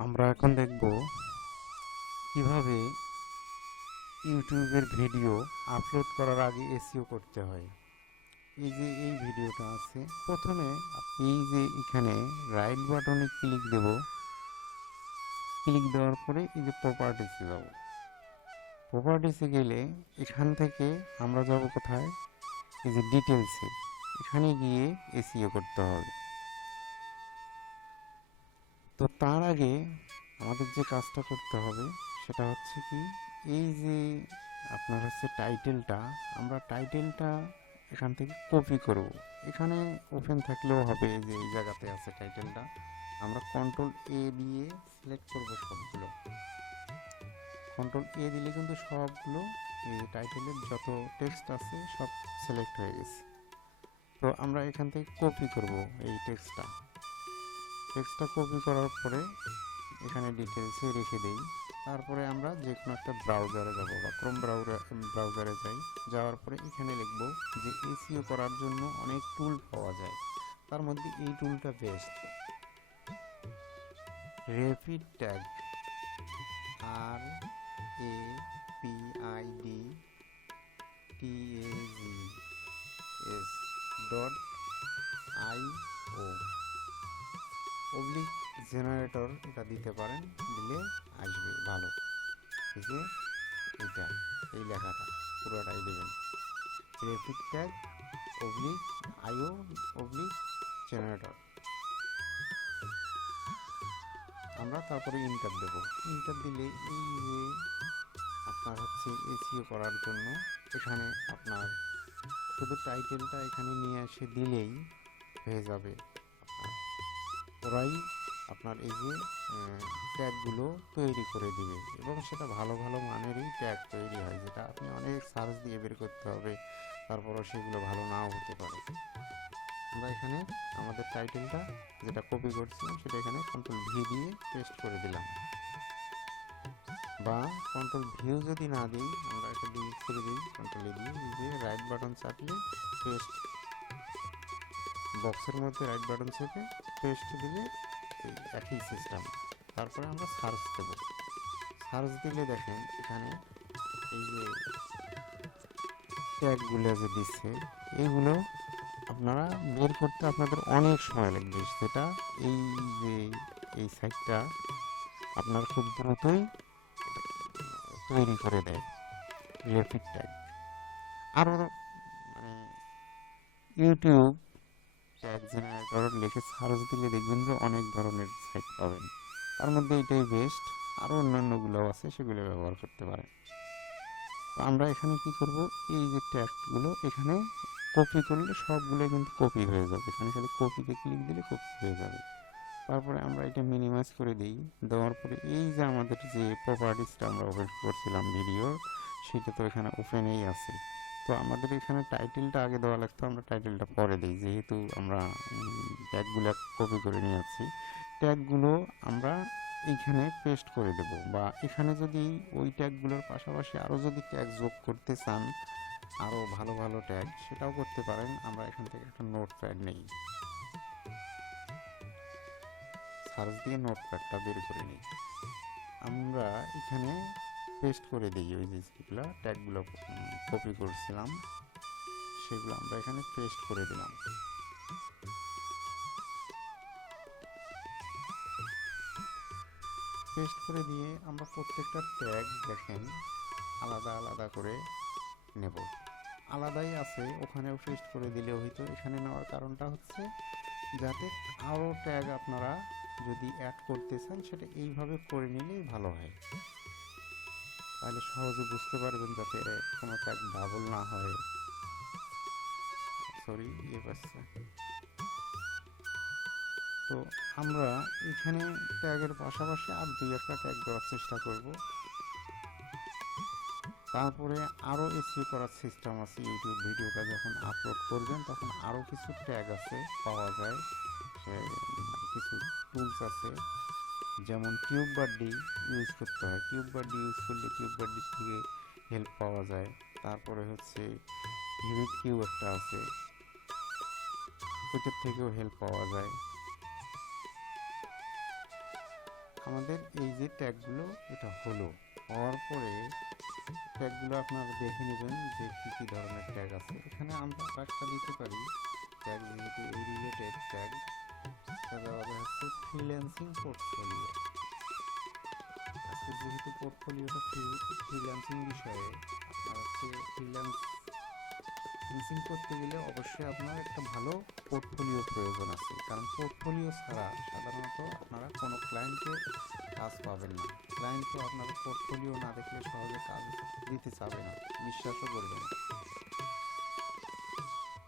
আমরা এখন দেখব কিভাবে ইউটিউবের ভিডিও আপলোড করার আগে এসইও করতে হয়। এই যে এই ভিডিওটা আছে, প্রথমে এই যে এখানে রাইট বাটনে ক্লিক দেব। ক্লিক দেওয়ার পরে এই যে প্রপার্টিসে যাব। প্রপার্টিসে গেলে এখান থেকে আমরা যাব কোথায়, এই যে ডিটেলসে, এখানে গিয়ে এসইও করতে হবে। তো তার আগে আমাদের যে কাজটা করতে হবে সেটা হচ্ছে কি, এই যে আপনার হচ্ছে টাইটেলটা, আমরা টাইটেলটা এখান থেকে কপি করব। এখানে ওপেন থাকলেও হবে, এই যে এই জায়গাতে আছে টাইটেলটা। আমরা কন্ট্রোল এ দিয়ে সিলেক্ট করব সবগুলো। কন্ট্রোল এ দিলে কিন্তু সবগুলো এই যে টাইটেলের যত টেক্সট আছে সব সিলেক্ট হয়ে গেছে। তো আমরা এখান থেকে কপি করব এই টেক্সটটা কপি করার পরে এখানে ডিটেলসে রেখে দেই। তারপরে আমরা যে কোনো একটা ব্রাউজারে যাব বা ক্রোম ব্রাউজারে যাই। যাওয়ার পরে এখানে লিখব যে এসইও করার জন্য অনেক টুল পাওয়া যায়, তার মধ্যে এই টুলটা best, rapid tag, RAPIDTAGS.IO generator, এটা দিতে পারেন, দিলে আসবে ভালো। এই যে এটা, এই লেখাটা পুরোটাই দেবেন, র্যাপিড ট্যাগ আইও জেনারেটর। আমরা তারপরে ইন্টার দেব। ইন্টার দিলে এই যে আপনার হচ্ছে এসইও করার জন্য এখানে আপনার শুধু টাইটেলটা এখানে নিয়ে এসে দিলেই হয়ে যাবে। ওরাই আপনার এই যে ট্যাগগুলো তৈরি করে দিবে, এবং সেটা ভালো ভালো মানেরই ট্যাগ তৈরি হয়, যেটা আপনি অনেক সার্চ দিয়ে বের করতে হবে, তারপরও সেগুলো ভালো নাও হতে পারে। আমরা এখানে আমাদের টাইটেলটা যেটা কপি করছিলাম সেটা এখানে কন্ট্রোল ভি দিয়ে পেস্ট করে দিলাম, বা কন্ট্রোল ভিউ যদি না দিই, আমরা এটা ডিলিট করে দিই কন্ট্রোল এ দিয়ে রাইট বাটন চাপলে পেস্ট, বক্সের মধ্যে রাইট বাটন চেপে পেস্ট দিলে এই একই সিস্টেম। তারপরে আমরা সার্চ দেব। সার্চ দিলে দেখেন এখানে এই যে ট্যাগগুলো যে দিচ্ছে, এইগুলো আপনারা বের করতে আপনাদের অনেক সময় লাগবে, সেটা এই যে এই সাইটটা আপনার খুব দ্রুতই তৈরি করে দেয় র্যাপিড ট্যাগ। আরও মানে ইউটিউব ট্যাগ জেনারেটর লিখে সার্চ দিলে দেখবেন যে অনেক ধরনের সাইট পাবেন, তার মধ্যে এটাই বেস্ট। আরও অন্যান্যগুলো আছে, সেগুলো ব্যবহার করতে পারেন। তো আমরা এখানে কি করব, এই যে ট্যাগগুলো এখানে কপি করলে সবগুলো কিন্তু কপি হয়ে যাবে, এখানে খালি কপিতে ক্লিক দিলে কপি হয়ে যাবে। তারপরে আমরা এটা মিনিমাইজ করে দিই। দেওয়ার পরে এই যে আমাদের যে প্রপার্টিসটা আমরা ওপেন করছিলাম ভিডিও, সেটা তো এখানে ওপেনেই আছে। তো আমাদের এখানে টাইটেলটা আগে দেওয়া লাগতো, আমরা টাইটেলটা পরে দিই, যেহেতু আমরা ট্যাগগুলো কপি করে নিয়ে যাচ্ছি। ট্যাগগুলো আমরা এইখানে পেস্ট করে দেব, বা এখানে যদি ওই ট্যাগগুলোর পাশাপাশি আরও যদি ট্যাগ যোগ করতে চান, আরও ভালো ভালো ট্যাগ, সেটাও করতে পারেন। আমরা এখান থেকে একটা নোটপ্যাড নেই, সার্চ দিয়ে নোটপ্যাডটা বের করে নিই। আমরা এখানে পেস্ট করে দিই ওই যে যেগুলো ট্যাগগুলো কপি করছিলাম, সেগুলো আমরা এখানে পেস্ট করে দিলাম। পেস্ট করে দিয়ে আমরা প্রত্যেকটা ট্যাগ দেখেন আলাদা আলাদা করে নেব। আলাদাই আছে, ওখানেও পেস্ট করে দিলে হয়তো। এখানে নেওয়ার কারণটা হচ্ছে যাতে আরও ট্যাগ আপনারা যদি অ্যাড করতে চান, সেটা এইভাবে করে নিলেই ভালো হয়, তাহলে সহজে বুঝতে পারবেন, যাতে কোনো ট্যাগ ডাবল না হয়। সরি, পাচ্ছে। তো আমরা এখানে ট্যাগের পাশাপাশি আর দুই একটা ট্যাগ দেওয়ার চেষ্টা করব। তারপরে আরও এসইও করার সিস্টেম আছে। ইউটিউব ভিডিওটা যখন আপলোড করবেন তখন আরও কিছু ট্যাগ আছে, পাওয়া যায়, সে কিছু টুলস আছে, যেমন টিউববাডি ইউজ করতে হয়। টিউববাডি ইউজ করলে টিউববাডি থেকে হেল্প পাওয়া যায়। তারপরে হচ্ছে হিভিট কিউ একটা আছে, ওইটার থেকেও হেল্প পাওয়া যায়। আমাদের এই যে ট্যাগগুলো এটা হলো, হওয়ার পরে ট্যাগগুলো আপনারা দেখে নেবেন যে কী কী ধরনের ট্যাগ আছে। এখানে আমরা একটা দিতে পারি ট্যাগ, যেহেতু এই রিলেটেড ট্যাগ, সেটা হচ্ছে ফ্রিল্যান্সিং পোর্টফোলিও। আজকে যেহেতু পোর্টফোলিওটা ফ্রিল্যান্সিং বিষয়ে, আর হচ্ছে ফ্রিল্যান্সিং করতে গেলে অবশ্যই আপনার একটা ভালো পোর্টফোলিও প্রয়োজন আছে, কারণ পোর্টফোলিও ছাড়া সাধারণত আপনারা কোনো ক্লায়েন্টকে কাজ পাবেন না। ক্লায়েন্টও আপনার পোর্টফোলিও না দেখলে সহজে কাজ দিতে চাবে না, বিশ্বাসও করবে না।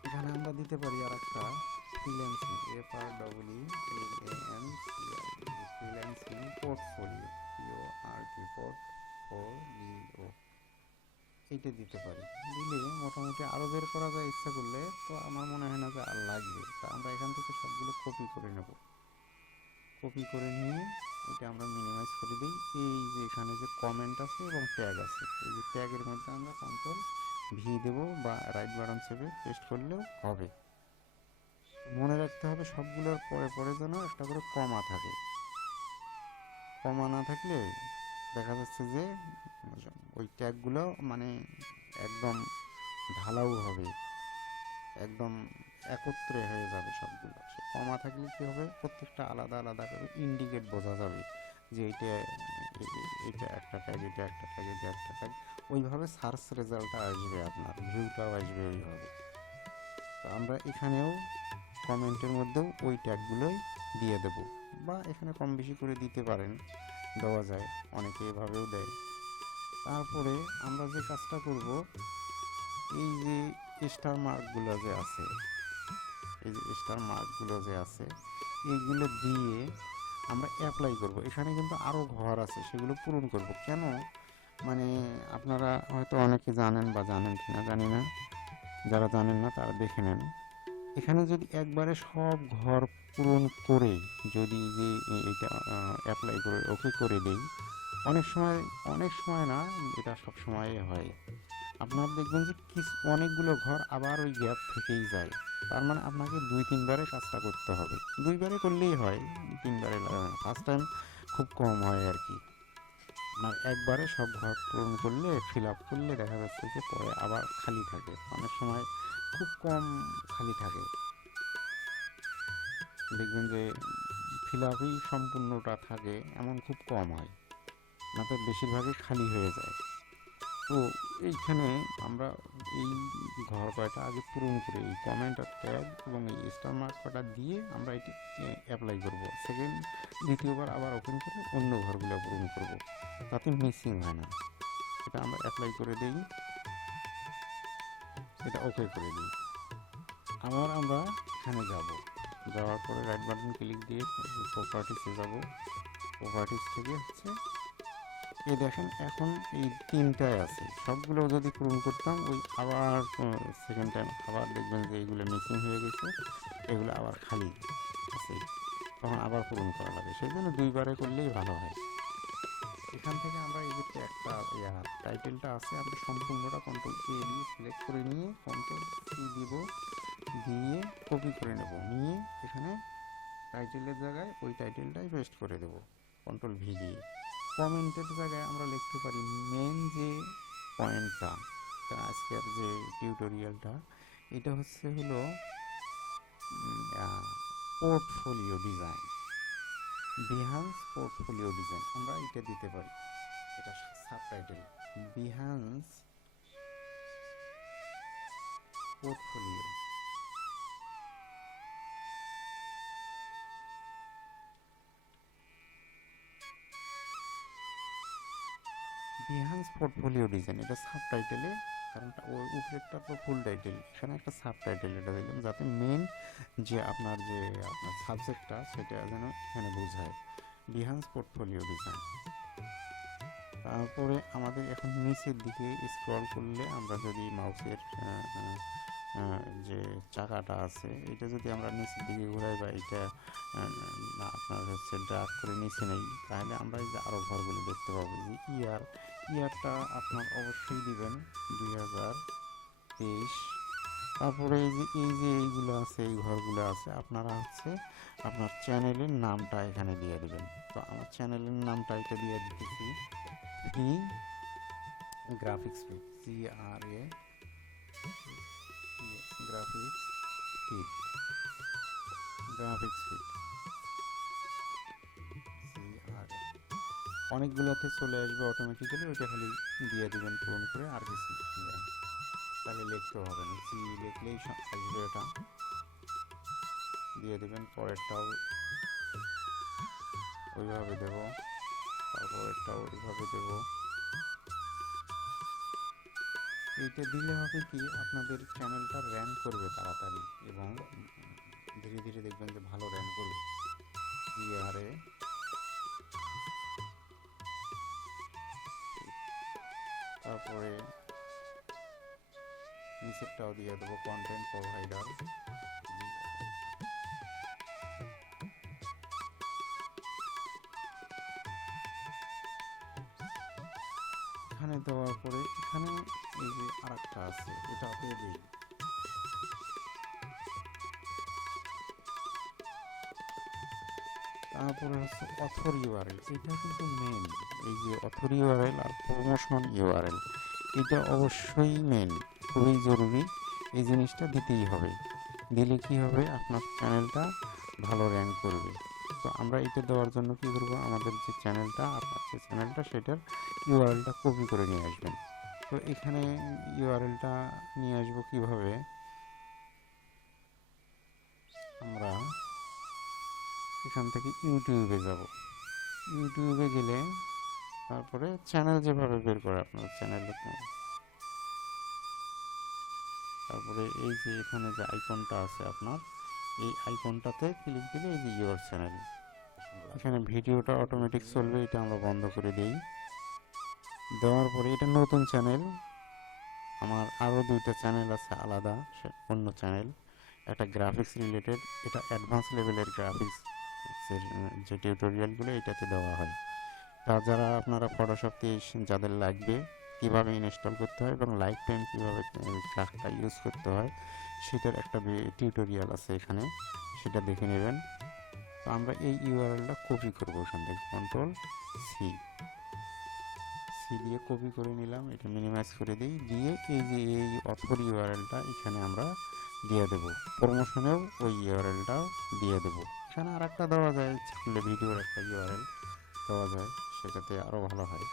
এখানে আমরা দিতে পারি আর একটা freelancing, FREELANCING freelancing portfolio, portfolio, এইটা দিতে পারি। দিলে মোটামুটি আরও বের করা যায় ইচ্ছা করলে, তো আমার মনে হয় না যে আর লাগবে। তা আমরা এখান থেকে সবগুলো কপি করে নেব। কপি করে নিয়ে এটা আমরা মিনিমাইজ করে দিই। এই যে এখানে যে কমেন্ট আছে এবং ট্যাগ আছে, এই যে ট্যাগের মধ্যে আমরা CTRL-V দেবো বা রাইট বাটন চেপে পেস্ট করলেও হবে। মনে রাখতে হবে সবগুলোর পরে পরে যেন একটা করে কমা থাকে। কমা না থাকলে দেখা যাচ্ছে যে ওই ট্যাগগুলো মানে একদম ঢালাও হবে, একদম একত্রে হয়ে যাবে সবগুলো। সে কমা থাকলে কী হবে, প্রত্যেকটা আলাদা আলাদা করে ইন্ডিকেট বোঝা যাবে যে এটা একটা ট্যাগ, এটা একটা ট্যাগ, এটা একটা ট্যাগ। ওইভাবে সার্চ রেজাল্টটা আসবে, আপনার ভিউটাও আসবে ওইভাবে। তো আমরা এখানেও কমেন্টের মধ্যেও ওই ট্যাগগুলোই দিয়ে দেব, বা এখানে কম বেশি করে দিতে পারেন, দেওয়া যায়, অনেকে এভাবেও দেয়। তারপরে আমরা যে কাজটা করব, এই যে স্টার মার্কগুলো যে আছে, এই যে স্টার মার্কগুলো যে আছে, এইগুলো দিয়ে আমরা অ্যাপ্লাই করব। এখানে কিন্তু আরও ঘর আছে, সেগুলো পূরণ করব। কেন, মানে আপনারা হয়তো অনেকে জানেন বা জানেন কিনা জানি না, যারা জানেন না তারা দেখে নেন। এখানে যদি একবারে সব ঘর পূরণ করে যদি যে এটা অ্যাপ্লাই করে ওকে করে দেই, অনেক সময় না, এটা সব সময় হয়, আপনার দেখবেন যে অনেকগুলো ঘর আবার ওই গ্যাপ থেকেই যায়। তার মানে আপনাকে 2-3বারে কাজটা করতে হবে। 2বারে করলেই হয়, 3বারে লাগে না। ফার্স্ট টাইম খুব কম হয় আর কি। আপনার একবারে সব ঘর পূরণ করলে, ফিল আপ করলে দেখা যাচ্ছে যে পরে আবার খালি থাকে, অনেক সময় খুব কম খালি থাকে। দেখবেন যে ফিল আপই সম্পূর্ণটা থাকে, এমন খুব কম হয় না, তো বেশিরভাগই খালি হয়ে যায়। তো এইখানে আমরা এই ঘর কয়টা আগে পূরণ করে এই কমেন্ট আর ট্যাগ এবং এই স্টার মার্ক কটা দিয়ে আমরা এটি অ্যাপ্লাই করব। দ্বিতীয়বার আবার ওপেন করে অন্য ঘরগুলো পূরণ করব, তাতে মিসিং হয় না। এটা আমরা অ্যাপ্লাই করে দিই, এটা ওকে করে দিই। আবার আমরা এখানে যাওয়ার পরে রাইট বাটন ক্লিক দিয়ে প্রপার্টিসে যাব। প্রপার্টিস থেকে হচ্ছে এই দেখেন এখন এই 3টায় আছে, সবগুলো যদি পূরণ করতাম ওই আবার সেকেন্ড টাইম আবার দেখবেন যে এইগুলো মিসিং হয়ে গেছে, এগুলো আবার খালি আছে, তখন আবার পূরণ করা লাগে। সেই জন্য 2বারে করলেই ভালো হয়। এখান থেকে আমরা এই যে একটা টাইটেলটা আছে, আমরা সম্পূর্ণটা CTRL-A দিয়ে সিলেক্ট করে নিয়ে CTRL-C দিব, দিয়ে কপি করে নেব, নিয়ে এখানে টাইটেলের জায়গায় ওই টাইটেলটাই পেস্ট করে দেব CTRL-V দিয়ে। কমেন্টের জায়গায় আমরা লিখতে পারি মেন যে পয়েন্টটা, আজকের যে টিউটোরিয়ালটা, এটা হলো portfolio design, Behance portfolio design, আমরা এটা দিতে পারি। এটা subtitle, Behance portfolio. Behance portfolio design, এটা সাবটাইটেলে, কারণ ওই উপরেরটা তো ফুল টাইটেল, এখানে একটা সাবটাইটেল এটা দিলাম, যাতে মেন যে আপনার সাবজেক্টটা সেটা যেন এখানে বোঝায়, বিহান্স পোর্টফোলিও ডিজাইন। তারপরে আমাদের এখন নিচের দিকে স্ক্রল করলে, আমরা যদি মাউসের যে চাকাটা আছে এটা যদি আমরা নিচের দিকে ঘুরাই বা এটা আপনার ড্রাগ করে নিচে নেই, তাহলে আমরা এই যে আরও ঘরগুলো দেখতে পাবো। যে ইয়ারটা আপনার অবশ্যই দিবেন 2023, তারপরে এই যে এইগুলো আছে, এই ঘরগুলো আছে, আপনারা হচ্ছে আপনার চ্যানেলের নামটা এখানে দিয়ে দেবেন। তো আমার চ্যানেলের নামটা এটা দিয়ে দিতেছি free graphics fit, GRA graphics fit, graphics fit GRA। অনেকগুলোতে চলে আসবে অটোমেটিক্যালি, ওইটা খালি দিয়ে দেবেন পূরণ করে, আর কিছু দিবেন, তাহলে লিখতেও হবে না, জি লিখলেই আসবে, এটা দিয়ে দেবেন। পরেরটাও ওইভাবে দেব, তারপরেরটাও ওইভাবে দেব। এইটা দিলে হবে কি, আপনাদের চ্যানেলটা র্যাঙ্ক করবে তাড়াতাড়ি এবং ধীরে ধীরে দেখবেন যে ভালো র্যাঙ্ক করবে। GRA, তারপরে নিচেরটাও দিয়ে দেবো কন্টেন্ট প্রোভাইডার। এখানে দেওয়ার পরে এখানে এই যে আরেকটা আছে, এটাতে দিই। তারপরে হচ্ছে অথর ইউআরএল, এটা কিন্তু মেন। এই যে অথর ইউআরএল আর প্রমোশন ইউআরএল, এটা অবশ্যই মেন, খুবই জরুরি, এই জিনিসটা দিতেই হবে। দিলে কি হবে, আপনার চ্যানেলটা ভালো র্যাঙ্ক করবে। তো আমরা এটা দেওয়ার জন্য কি করব, আমাদের যে চ্যানেলটা, আপনার যে চ্যানেলটা, সেটার ইউআরএলটা কপি করে নিয়ে আসবেন। তো এখানে ইউআরএলটা নিয়ে আসবো কিভাবে, আমরা এখান থেকে ইউটিউবে যাব। ইউটিউবে গেলে তারপরে চ্যানেল যেভাবে বের করে আপনার চ্যানেলে, তারপরে এই যে এখানে যে আইকনটা আছে আপনার, এই আইকনটাতে ক্লিক দিলে এই যে ইউর চ্যানেল, এখানে ভিডিওটা অটোমেটিক চলবে, এটা আমরা বন্ধ করে দিই। দেওয়ার পরে এটা নতুন চ্যানেল, আমার আরও দুইটা চ্যানেল আছে আলাদা, অন্য চ্যানেল, একটা গ্রাফিক্স রিলেটেড, এটা অ্যাডভান্স লেভেলের গ্রাফিক্স যে টিউটোরিয়ালগুলো এটাতে দেওয়া হয়। যারা আপনারা ফটোশপ যাদের লাগবে, কীভাবে ইনস্টল করতে হয় এবং লাইফ টাইম কীভাবে কাজটা ইউজ করতে হয়, সেটার একটা টিউটোরিয়াল আছে এখানে, সেটা দেখে নেবেন। তো আমরা এই ইউআরএলটা কপি করব, ওখান থেকে কন্ট্রোল সি দিয়ে কপি করে নিলাম, এটা মিনিমাইজ করে দিই, দিয়ে এই যে এই অথর ইউআরএলটা এখানে আমরা দিয়ে দেব। প্রমোশনেও ওই ইউআরএলটাও দিয়ে দেব। এখানে আর একটা দেওয়া যায়, চাইলে ভিডিওর একটা ইউআরএল দেওয়া যায়, সেটাতে আরও ভালো হয়।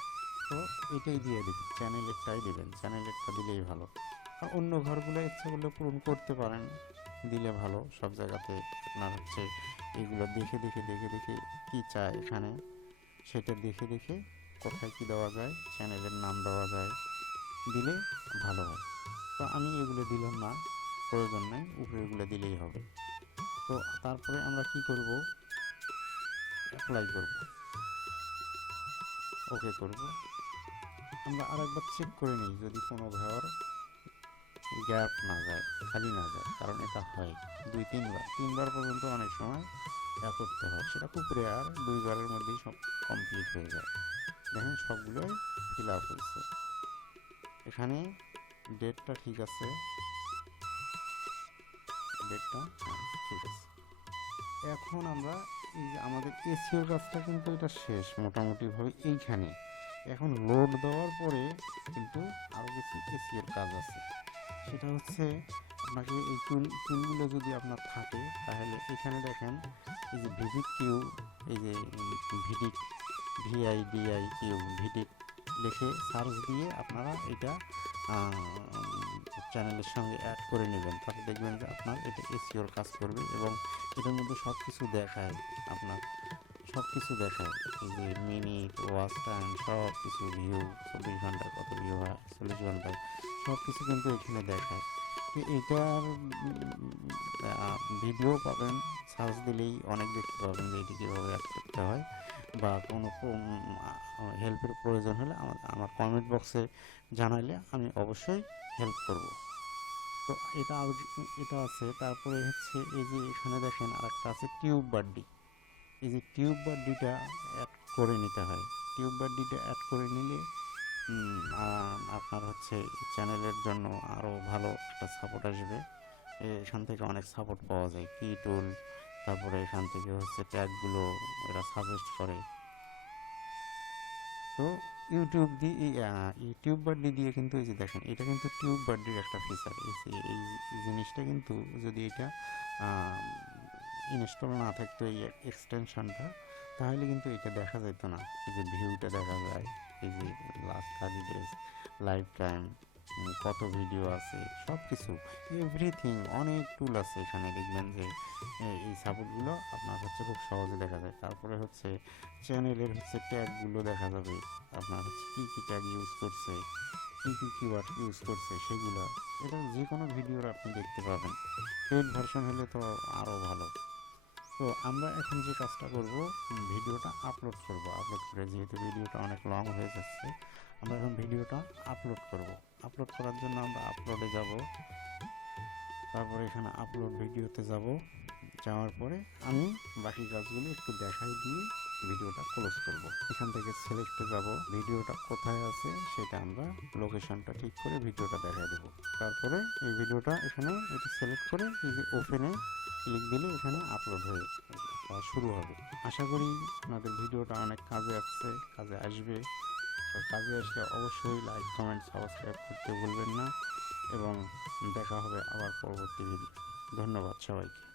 তো এটাই দিয়ে দেবেন, চ্যানেলেরটাই দেবেন, চ্যানেলেরটা দিলেই ভালো। আর অন্য ঘরগুলো ইচ্ছা করলে পূরণ করতে পারেন, দিলে ভালো। সব জায়গাতে আপনার হচ্ছে এগুলো দেখে দেখে দেখে দেখে কী চায় এখানে, সেটা দেখে দেখে কোথায় কী দেওয়া যায়, চ্যানেলের নাম দেওয়া যায়, দিলে ভালো হয়। তো আমি এগুলো দিলাম না, প্রয়োজন নেই, উপরে এগুলো দিলেই হবে। তো তারপরে আমরা কি করব, অ্যাপ্লাই করব, ওকে করব। আমরা আরেকবার চেক করে নিই যদি কোনো ঘর গ্যাপ না যায়, খালি না যায়, কারণ এটা হয় 2-3বার পর্যন্ত অনেক সময় করতে হয়, সেটা খুব রেয়ার, 2বারের মধ্যেই সব কমপ্লিট হয়ে যায়। দেখেন সবগুলোই ফিল আপ হয়েছে, এখানে ডেটটা ঠিক আছে, ডেটটা ঠিক আছে। এখন আমরা এই যে আমাদের এসিও কাজটা কিন্তু এটা শেষ মোটামুটিভাবে এইখানে। এখন লোড দেওয়ার পরে কিন্তু আরও কিছু এসিওর কাজ আছে, সেটা হচ্ছে আপনাকে এই টুলগুলো যদি আপনার থাকে, তাহলে এখানে দেখেন এই যে ভিডিক কিউ, এই যে ভিডিক VIDIQ ভিডিক লিখে সার্চ দিয়ে আপনারা এটা চ্যানেলের সঙ্গে অ্যাড করে নেবেন, তাহলে দেখবেন যে আপনার এটা এসিওর কাজ করবে এবং এটার মধ্যে সব কিছু দেখায়, আপনার সব কিছু দেখায়, এই যে মিনিট, ওয়াচ টাইম, সব কিছু ভিউ, 24 ঘন্টায় কত ভিউ হয়, 40 ঘন্টায়, সব কিছু কিন্তু এখানে দেখায়। তো এটার ভিডিও পাবেন, সার্চ দিলেই অনেক দেখতে পাবেন যে এটি কীভাবে অ্যাড করতে হয়, বা কোনো হেল্পের প্রয়োজন হলে আমার কমেন্ট বক্সে জানালে আমি অবশ্যই হেল্প করব। তো এটা আছে। তারপরে হচ্ছে এই যে এখানে দেখেন আরেকটা আছে TubeBuddy, এই যে TubeBuddyটা অ্যাড করে নিতে হয়। TubeBuddyটা অ্যাড করে নিলে আপনার হচ্ছে চ্যানেলের জন্য আরও ভালো একটা সাপোর্ট আসবে। এখান থেকে অনেক সাপোর্ট পাওয়া যায়, কি টুল, তারপরে এখান থেকে হচ্ছে ট্যাগগুলো এরা সাজেস্ট করে। তো ইউটিউব বাড্ডি দিয়ে কিন্তু এই যে দেখেন, এটা কিন্তু টিউব বাড্ডির একটা ফিচার। এই জিনিসটা কিন্তু যদি এটা ইনস্টল না থাকতো, এই এক্সটেনশনটা, তাহলে কিন্তু এটা দেখা যেত না। এই যে ভিউটা দেখা যায়, এই যে লাস্ট 30 ডেজ, লাইফ টাইম, কত ভিডিও আছে, সব কিছু, এভরিথিং, অনেক টুল আছে এখানে। দেখবেন যে এই সাপোর্টগুলো আপনার হচ্ছে খুব সহজে দেখা যায়। তারপরে হচ্ছে চ্যানেলের হচ্ছে ট্যাগগুলো দেখা যাবে, আপনার হচ্ছে কী কী ট্যাগ ইউজ করছে, কী কী কিওয়ার্ড ইউজ করছে সেগুলো। এটা যে কোনো ভিডিওর আপনি দেখতে পাবেন। পেইড ভার্সন হলে তো আরও ভালো। তো আমরা এখন যে কাজটা করব, ভিডিওটা আপলোড করব। আপলোড করে, যেহেতু ভিডিওটা অনেক লং হয়ে যাচ্ছে, আমরা এখন ভিডিওটা আপলোড করব। আপলোড করার জন্য আমরা আপলোডে যাব, তারপরে এখানে আপলোড ভিডিওতে যাব। যাওয়ার পরে আমি বাকি কাজগুলো একটু দেখাই দিয়ে ভিডিওটা ক্লোজ করব। এখান থেকে সিলেক্টে যাব, ভিডিওটা কোথায় আছে সেটা আমরা লোকেশনটা ঠিক করে ভিডিওটা দেখাই দেব। তারপরে এই ভিডিওটা এখানে এটা সিলেক্ট করে এই যে ওপেনে ক্লিক দিলে এখানে আপলোড হয়ে শুরু হবে। আশা করি আপনাদের ভিডিওটা অনেক কাজে আসছে, কাজে আসবে। কাজে আসলে অবশ্যই লাইক, কমেন্ট, সাবস্ক্রাইব করতে ভুলবেন না, এবং দেখা হবে আবার পরবর্তী ভিডিও। ধন্যবাদ সবাইকে।